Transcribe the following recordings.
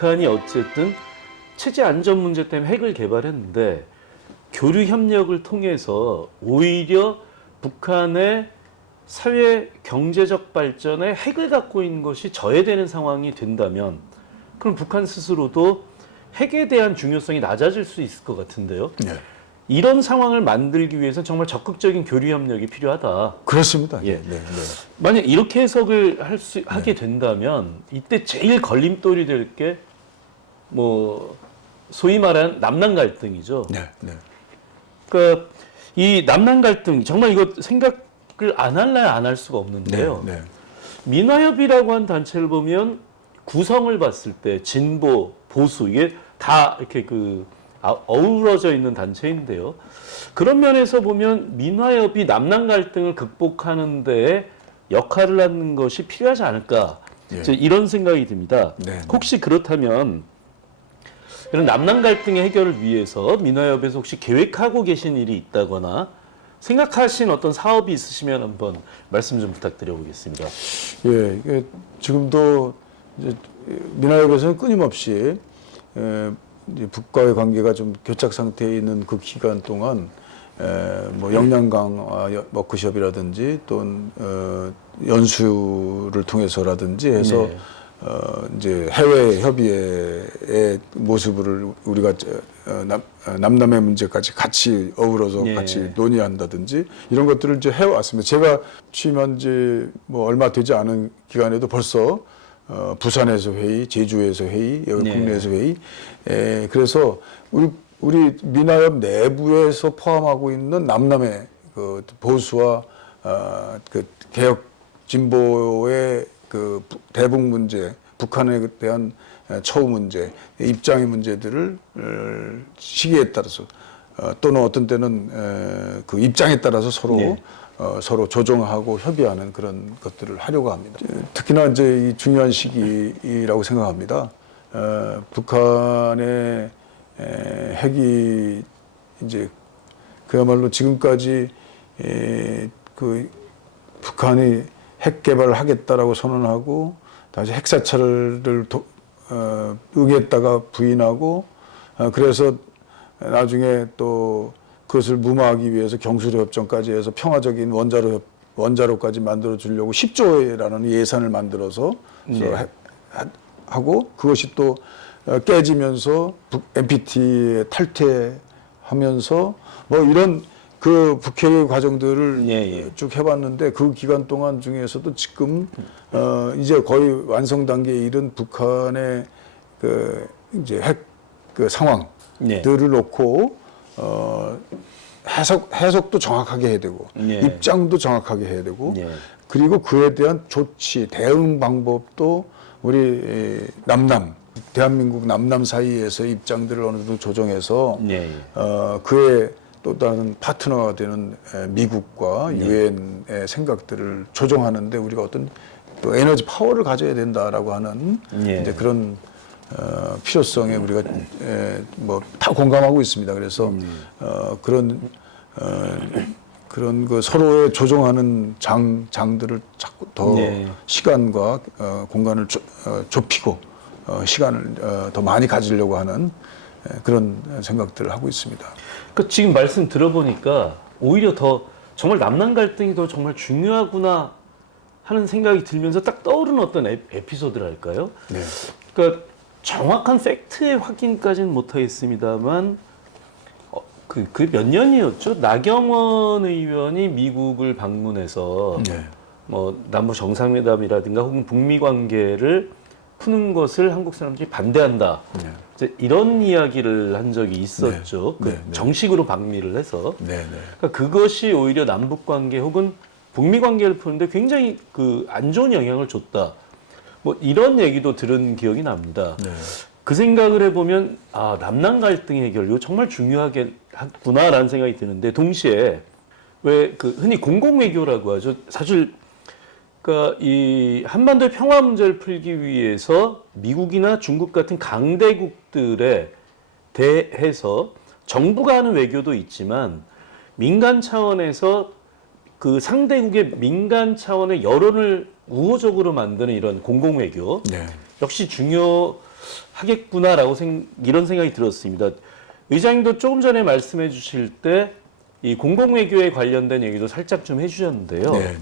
북한이 어쨌든 체제 안전 문제 때문에 핵을 개발했는데 교류 협력을 통해서 오히려 북한의 사회 경제적 발전에 핵을 갖고 있는 것이 저해되는 상황이 된다면 그럼 북한 스스로도 핵에 대한 중요성이 낮아질 수 있을 것 같은데요. 네. 이런 상황을 만들기 위해서는 정말 적극적인 교류 협력이 필요하다. 그렇습니다. 예. 네, 네. 만약 이렇게 해석을 하게 된다면 이때 제일 걸림돌이 될 게 뭐 소위 말하는 남남 갈등이죠. 네, 네. 그러니까 이 남남 갈등 정말 이거 생각을 안 할래야 안 할 수가 없는데요. 네, 네. 민화협이라고 한 단체를 보면 구성을 봤을 때 진보, 보수 이게 다 이렇게 어우러져 있는 단체인데요. 그런 면에서 보면 민화협이 남남 갈등을 극복하는 데 역할을 하는 것이 필요하지 않을까 예. 이런 생각이 듭니다. 네. 혹시 그렇다면 이런 남남 갈등의 해결을 위해서 민화협에서 혹시 계획하고 계신 일이 있다거나 생각하신 어떤 사업이 있으시면 한번 말씀 좀 부탁드려 보겠습니다. 예, 이게 지금도 이제 민화협에서는 끊임없이 이제 북과의 관계가 좀 교착 상태에 있는 그 기간 동안 뭐 역량강 워크숍이라든지 또는 연수를 통해서라든지 해서 네. 이제 해외 협의회의 모습을 우리가 남남의 문제까지 같이 어우러서 네. 같이 논의한다든지 이런 것들을 이제 해왔습니다. 제가 취임한 지 뭐 얼마 되지 않은 기간에도 벌써 부산에서 회의, 제주에서 회의, 여기 네. 국내에서 회의. 그래서 우리 민화협 내부에서 포함하고 있는 남남의 그 보수와 그 개혁 진보의 그 대북 문제, 북한에 대한 처우 문제, 입장의 문제들을 시기에 따라서 또는 어떤 때는 그 입장에 따라서 서로 네. 서로 조정하고 협의하는 그런 것들을 하려고 합니다. 특히나 이제 이 중요한 시기라고 생각합니다. 북한의 핵이 이제 그야말로 지금까지 그 북한이 핵 개발을 하겠다라고 선언하고 다시 핵사찰을 응했다가 부인하고 그래서 나중에 또 그것을 무마하기 위해서 경수료 협정까지 해서 평화적인 원자로까지 만들어 주려고 10조라는 예산을 만들어서 네. 하고 그것이 또 깨지면서 NPT에 탈퇴하면서 뭐 이런 그 북핵의 과정들을 예. 쭉 해봤는데 그 기간 동안 중에서도 지금 이제 거의 완성 단계에 이른 북한의 그 이제 핵 그 상황들을 네. 놓고 해석도 정확하게 해야 되고 예. 입장도 정확하게 해야 되고 예. 그리고 그에 대한 조치 대응 방법도 우리 대한민국 남남 사이에서 입장들을 어느 정도 조정해서 예. 그의 또 다른 파트너가 되는 미국과 유엔의 생각들을 조정하는데 우리가 어떤 그 에너지 파워를 가져야 된다라고 하는 예. 이제 그런 필요성에 우리가 뭐 다 공감하고 있습니다. 그래서 그런 그 서로의 조정하는 장들을 자꾸 더 네. 시간과 공간을 좁히고 시간을 더 많이 가지려고 하는 그런 생각들을 하고 있습니다. 그러니까 지금 말씀 들어보니까 오히려 더 정말 남남 갈등이 더 정말 중요하구나 하는 생각이 들면서 딱 떠오르는 어떤 에피소드랄까요? 네. 그러니까 정확한 팩트의 확인까지는 못하겠습니다만 그 몇 년이었죠? 나경원 의원이 미국을 방문해서 네. 뭐 남북 정상회담이라든가 혹은 북미 관계를 푸는 것을 한국 사람들이 반대한다. 네. 이제 이런 이야기를 한 적이 있었죠. 네. 네. 정식으로 방미를 해서. 네. 그러니까 그것이 오히려 남북 관계 혹은 북미 관계를 푸는데 굉장히 안 좋은 영향을 줬다. 뭐 이런 얘기도 들은 기억이 납니다. 네. 그 생각을 해보면 남남 갈등 해결 이거 정말 중요하겠구나라는 생각이 드는데 동시에 왜 흔히 공공외교라고 하죠. 사실 그러니까 이 한반도의 평화 문제를 풀기 위해서 미국이나 중국 같은 강대국들에 대해서 정부가 하는 외교도 있지만 민간 차원에서 그 상대국의 민간 차원의 여론을 우호적으로 만드는 이런 공공외교 네. 역시 하겠구나라고 이런 생각이 들었습니다. 의장님도 조금 전에 말씀해 주실 때 이 공공외교에 관련된 얘기도 살짝 좀 해주셨는데요. 네.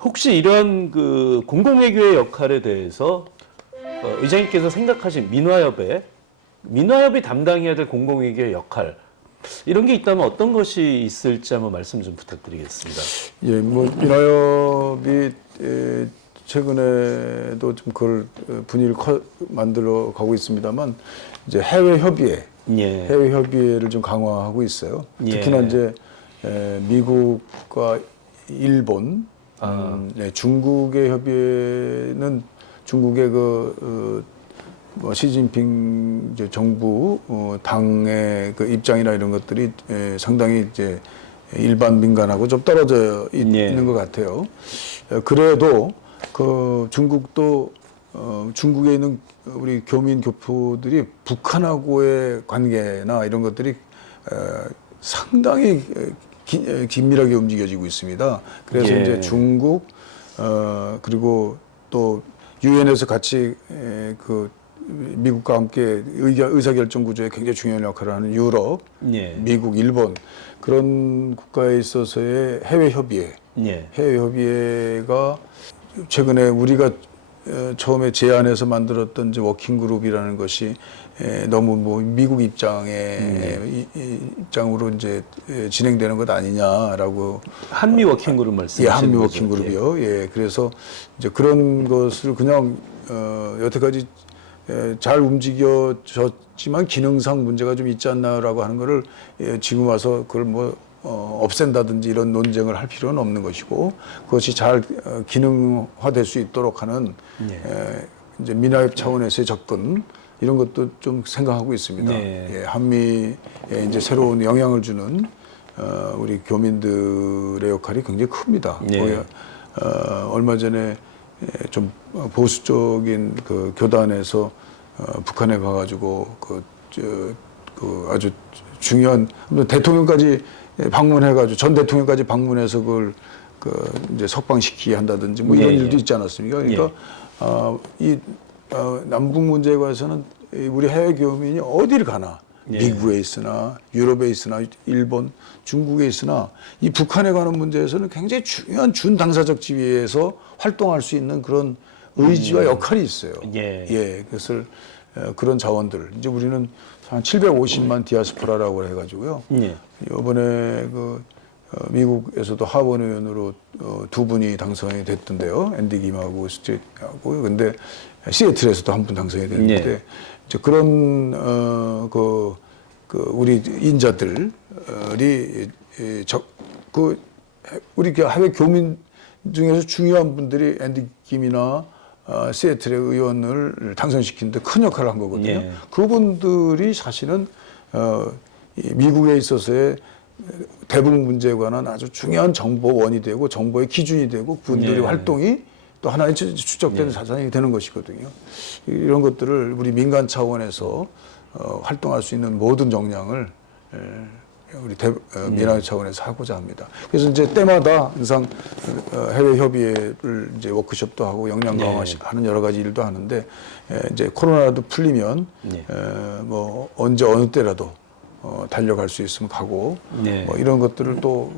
혹시 이런 그 공공외교의 역할에 대해서 의장님께서 생각하신 민화협이 담당해야 될 공공외교의 역할 이런 게 있다면 어떤 것이 있을지 한번 말씀 좀 부탁드리겠습니다. 예, 뭐 민화협이 최근에도 좀 그걸 분위기를 만들어 가고 있습니다만 이제 해외 협의회, 예. 해외 협의회를 좀 강화하고 있어요. 예. 특히나 이제 미국과 일본, 중국의 협의회는 중국의 뭐 시진핑 이제 정부 당의 그 입장이나 이런 것들이 상당히 이제 일반 민간하고 좀 떨어져 있는 것 같아요. 그래도 그 중국도 중국에 있는 우리 교민 교포들이 북한하고의 관계나 이런 것들이 상당히 긴밀하게 움직여지고 있습니다. 그래서 이제 중국 그리고 또 유엔에서 같이 그 미국과 함께 의사결정 구조에 굉장히 중요한 역할을 하는 유럽, 미국, 일본 그런 국가에 있어서의 해외 협의회, 해외 협의회가 최근에 우리가 처음에 제안해서 만들었던 이제 워킹 그룹이라는 것이 너무 뭐 미국 입장으로 이제 진행되는 것 아니냐라고 한미 워킹 그룹 말씀하시는 예, 한미 거죠? 워킹 그룹이요. 예, 그래서 이제 그런 것을 그냥 여태까지 잘 움직여졌지만 기능상 문제가 좀 있지 않나라고 하는 거를 지금 와서 그걸 뭐 없앤다든지 이런 논쟁을 할 필요는 없는 것이고 그것이 잘 기능화될 수 있도록 하는 이제 민화협 차원에서의 접근 이런 것도 좀 생각하고 있습니다. 예, 한미에 이제 새로운 영향을 주는 우리 교민들의 역할이 굉장히 큽니다. 얼마 전에 좀 보수적인 그 교단에서 북한에 가가지고 그 아주 중요한 대통령까지 방문해가지고 전 대통령까지 방문해서 그걸 이제 석방시키게 한다든지 뭐 이런 일도 있지 않았습니까? 그러니까 이 남북 문제에 관해서는 우리 해외 교민이 어디를 가나 미국에 있으나 유럽에 있으나 일본, 중국에 있으나 이 북한에 관한 문제에서는 굉장히 중요한 준당사적 지위에서 활동할 수 있는 그런 의지와 역할이 있어요. 그것을 그런 자원들 이제 우리는 한 750만 디아스포라라고 해가지고요. 이번에 그 미국에서도 하원 의원으로 두 분이 당선이 됐던데요. 앤디 김하고 스트하고 근데 시애틀에서도 한 분 당선이 됐는데 이제 그런 우리 인자들이 우리 해외 교민 중에서 중요한 분들이 앤디 김이나 시애틀의 의원을 당선시키는데 큰 역할을 한 거거든요. 그분들이 사실은 미국에 있어서의 대북 문제에 관한 아주 중요한 정보원이 되고 정보의 기준이 되고 그분들의 활동이 또 하나의 추적되는 사상이 되는 것이거든요. 이런 것들을 우리 민간 차원에서 활동할 수 있는 모든 역량을 우리 민화 차원에서 하고자 합니다. 그래서 이제 때마다 항상 해외 협의회를 이제 워크숍도 하고 역량 강화하는 여러 가지 일도 하는데 이제 코로나도 풀리면 뭐 언제 어느 때라도 달려갈 수 있으면 가고 뭐 이런 것들을 또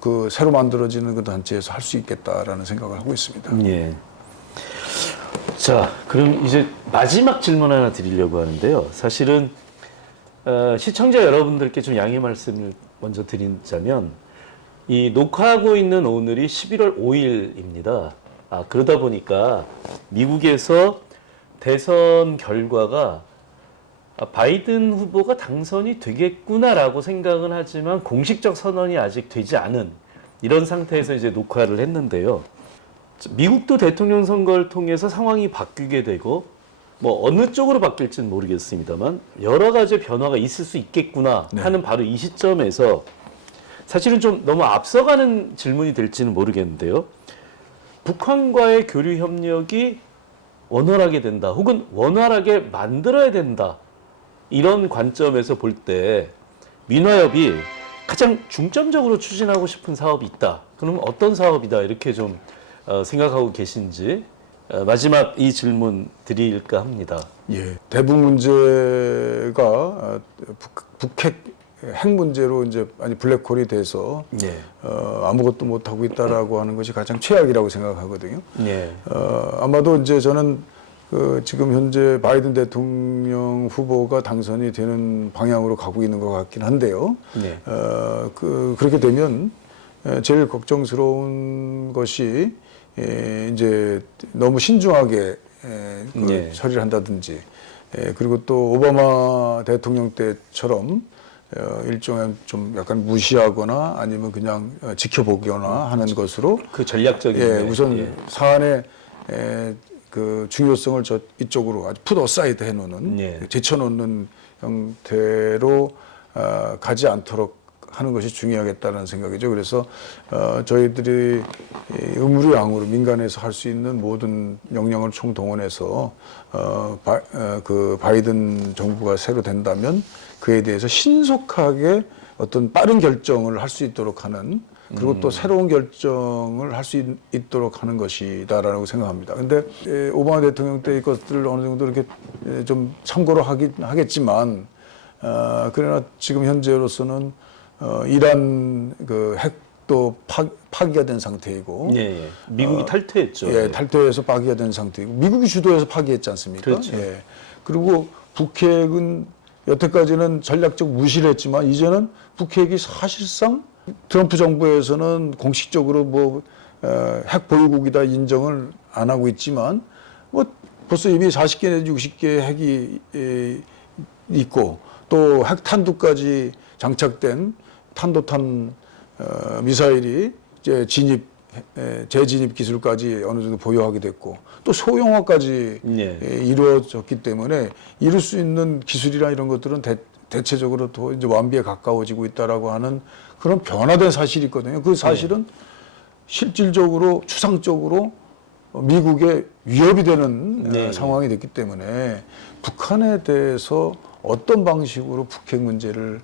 그 새로 만들어지는 그 단체에서 할 수 있겠다라는 생각을 하고 있습니다. 자, 그럼 이제 마지막 질문 하나 드리려고 하는데요. 사실은 시청자 여러분들께 좀 양해 말씀을 먼저 드리자면 이 녹화하고 있는 오늘이 11월 5일입니다. 그러다 보니까 미국에서 대선 결과가 바이든 후보가 당선이 되겠구나라고 생각은 하지만 공식적 선언이 아직 되지 않은 이런 상태에서 이제 녹화를 했는데요. 미국도 대통령 선거를 통해서 상황이 바뀌게 되고 뭐 어느 쪽으로 바뀔지는 모르겠습니다만 여러 가지 변화가 있을 수 있겠구나 하는 바로 이 시점에서 사실은 좀 너무 앞서가는 질문이 될지는 모르겠는데요. 북한과의 교류 협력이 원활하게 된다 혹은 원활하게 만들어야 된다 이런 관점에서 볼 때 민화협이 가장 중점적으로 추진하고 싶은 사업이 있다. 그럼 어떤 사업이다 이렇게 좀 생각하고 계신지 마지막 이 질문 드릴까 합니다. 예. 대북 문제가 북핵 핵 문제로 이제 많이 블랙홀이 돼서 네. 아무것도 못 하고 있다라고 하는 것이 가장 최악이라고 생각하거든요. 네. 아마도 이제 저는 지금 현재 바이든 대통령 후보가 당선이 되는 방향으로 가고 있는 것 같긴 한데요. 네. 그렇게 되면 제일 걱정스러운 것이 이제 너무 신중하게 네. 처리를 한다든지 그리고 또 오바마 대통령 때처럼 일종의 좀 약간 무시하거나 아니면 그냥 지켜보거나 하는 것으로 그 전략적인 우선 사안의 그 중요성을 이쪽으로 아주 풋 어사이드 해놓는 제쳐놓는 형태로 가지 않도록 하는 것이 중요하겠다는 생각이죠. 그래서 저희들이 의무로 양으로 민간에서 할 수 있는 모든 역량을 총동원해서 그 바이든 정부가 새로 된다면 그에 대해서 신속하게 어떤 빠른 결정을 할 수 있도록 하는 그리고 또 새로운 결정을 할 수 있도록 하는 것이다라고 생각합니다. 근데 오바마 대통령 때 이것들을 어느 정도 이렇게 좀 참고로 하겠지만 그러나 지금 현재로서는 이란 그 핵도 파기가 된 상태이고, 미국이 탈퇴했죠. 탈퇴해서 파기가 된 상태이고, 미국이 주도해서 파기했지 않습니까? 그렇죠. 그리고 북핵은 여태까지는 전략적 무시를 했지만 이제는 북핵이 사실상 트럼프 정부에서는 공식적으로 핵 보유국이다 인정을 안 하고 있지만 벌써 이미 40개 내지 60개 핵이 있고 또 핵 탄두까지 장착된 탄도탄 미사일이 이제 재진입 기술까지 어느 정도 보유하게 됐고 또 소형화까지 이루어졌기 때문에 이룰 수 있는 기술이나 이런 것들은 대체적으로 더 이제 완비에 가까워지고 있다라고 하는 그런 변화된 사실이 있거든요. 그 사실은 실질적으로 추상적으로 미국의 위협이 되는 상황이 됐기 때문에 북한에 대해서 어떤 방식으로 북핵 문제를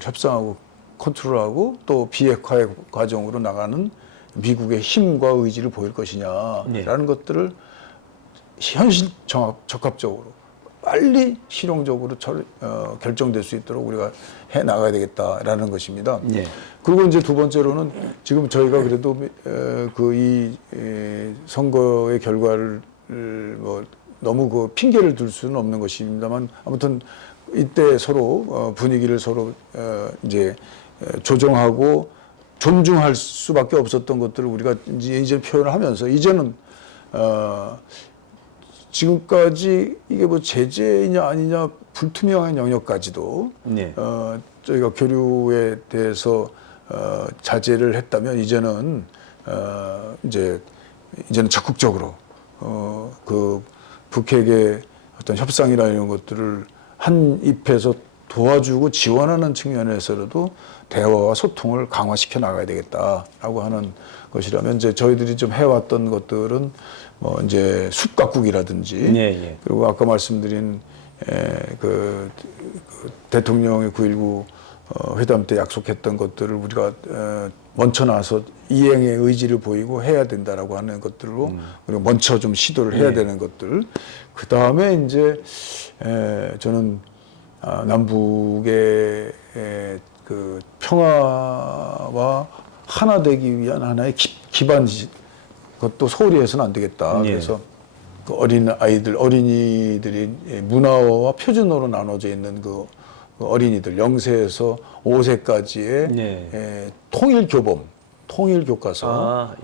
협상하고 컨트롤하고 또 비핵화의 과정으로 나가는 미국의 힘과 의지를 보일 것이냐라는 것들을 현실 적합적으로 빨리 실용적으로 결정될 수 있도록 우리가 해 나가야 되겠다라는 것입니다. 그리고 이제 두 번째로는 지금 저희가 그래도 이 선거의 결과를 너무 그 핑계를 둘 수는 없는 것입니다만 아무튼 이때 서로 분위기를 서로 이제 조정하고 존중할 수밖에 없었던 것들을 우리가 이제 표현을 하면서 이제는 지금까지 이게 뭐 제재이냐 아니냐 불투명한 영역까지도 저희가 교류에 대해서 자제를 했다면 이제는 이제는 적극적으로 그 북핵의 어떤 협상이나 이런 것들을 한 입에서 도와주고 지원하는 측면에서도 대화와 소통을 강화시켜 나가야 되겠다라고 하는 것이라면 이제 저희들이 좀 해왔던 것들은 뭐 이제 숲가꾸기라든지 그리고 아까 말씀드린 그 대통령의 9.19 회담 때 약속했던 것들을 우리가 먼저 나서 이행의 의지를 보이고 해야 된다라고 하는 것들로 우리가 먼저 좀 시도를 해야 되는 것들. 그 다음에 이제 저는 남북의 그 평화와 하나 되기 위한 하나의 기반 그것도 소홀히 해서는 안 되겠다. 그래서 그 어린이들이 문화어와 표준어로 나눠져 있는 그 어린이들 0세에서 5세까지의 통일 교범, 통일 교과서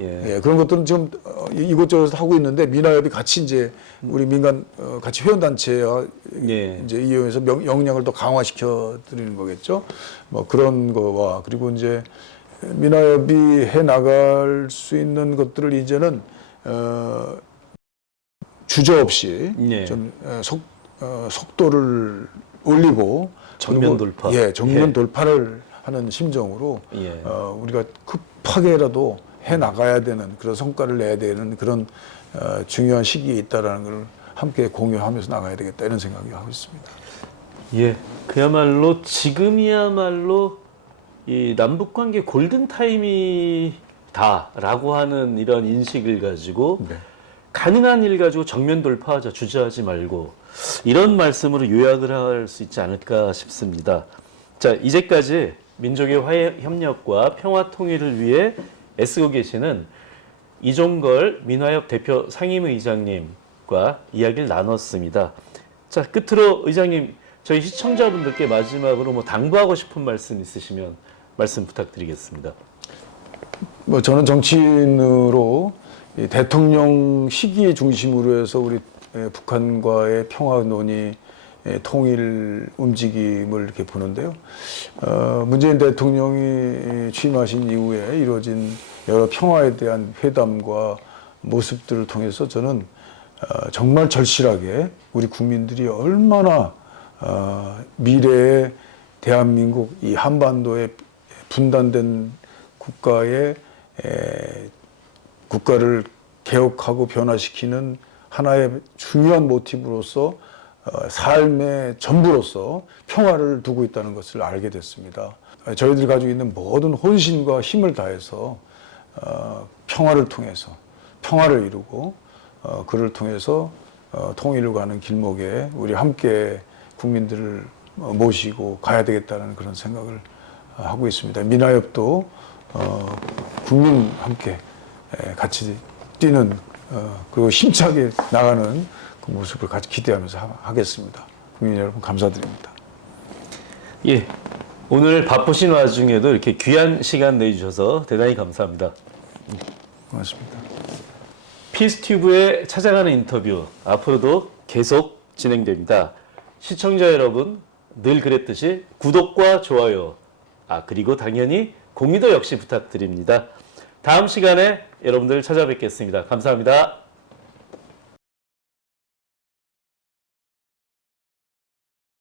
그런 것들은 지금 이곳저곳 하고 있는데 미나협이 같이 이제 우리 민간 같이 회원 단체와 이제 이용해서 역량을 더 강화시켜 드리는 거겠죠. 뭐 그런 거와 그리고 이제 미나협이 해 나갈 수 있는 것들을 이제는 주저없이 좀 속도를 올리고 정면 돌파. 정면 돌파를 하는 심정으로 우리가 급하게라도 해 나가야 되는 그런 성과를 내야 되는 그런 중요한 시기에 있다라는 걸 함께 공유하면서 나가야 되겠다 이런 생각이 하고 있습니다. 그야말로 지금이야말로 이 남북 관계 골든 타임이다라고 하는 이런 인식을 가지고 가능한 일 가지고 정면 돌파하자, 주저하지 말고 이런 말씀으로 요약을 할 수 있지 않을까 싶습니다. 자, 이제까지 민족의 화해 협력과 평화 통일을 위해 애쓰고 계시는 이종걸 민화협 대표 상임의장님과 이야기를 나눴습니다. 자, 끝으로 의장님, 저희 시청자분들께 마지막으로 뭐 당부하고 싶은 말씀 있으시면 말씀 부탁드리겠습니다. 뭐 저는 정치인으로 이 대통령 시기 중심으로 해서 우리 북한과의 평화 논의, 통일 움직임을 이렇게 보는데요. 문재인 대통령이 취임하신 이후에 이루어진 여러 평화에 대한 회담과 모습들을 통해서 저는 정말 절실하게 우리 국민들이 얼마나 미래의 대한민국 이 한반도의 분단된 국가를 개혁하고 변화시키는 하나의 중요한 모티브로서 삶의 전부로서 평화를 두고 있다는 것을 알게 됐습니다. 저희들이 가지고 있는 모든 혼신과 힘을 다해서 평화를 통해서 평화를 이루고 그를 통해서 통일을 가는 길목에 우리 함께 국민들을 모시고 가야 되겠다는 그런 생각을 하고 있습니다. 민화협도 국민 함께 같이 뛰는 그리고 힘차게 나가는 그 모습을 같이 기대하면서 하겠습니다. 국민 여러분 감사드립니다. 예, 오늘 바쁘신 와중에도 이렇게 귀한 시간 내주셔서 대단히 감사합니다. 고맙습니다. 피스튜브에 찾아가는 인터뷰 앞으로도 계속 진행됩니다. 시청자 여러분 늘 그랬듯이 구독과 좋아요, 그리고 당연히 공유도 역시 부탁드립니다. 다음 시간에 여러분들 찾아뵙겠습니다. 감사합니다.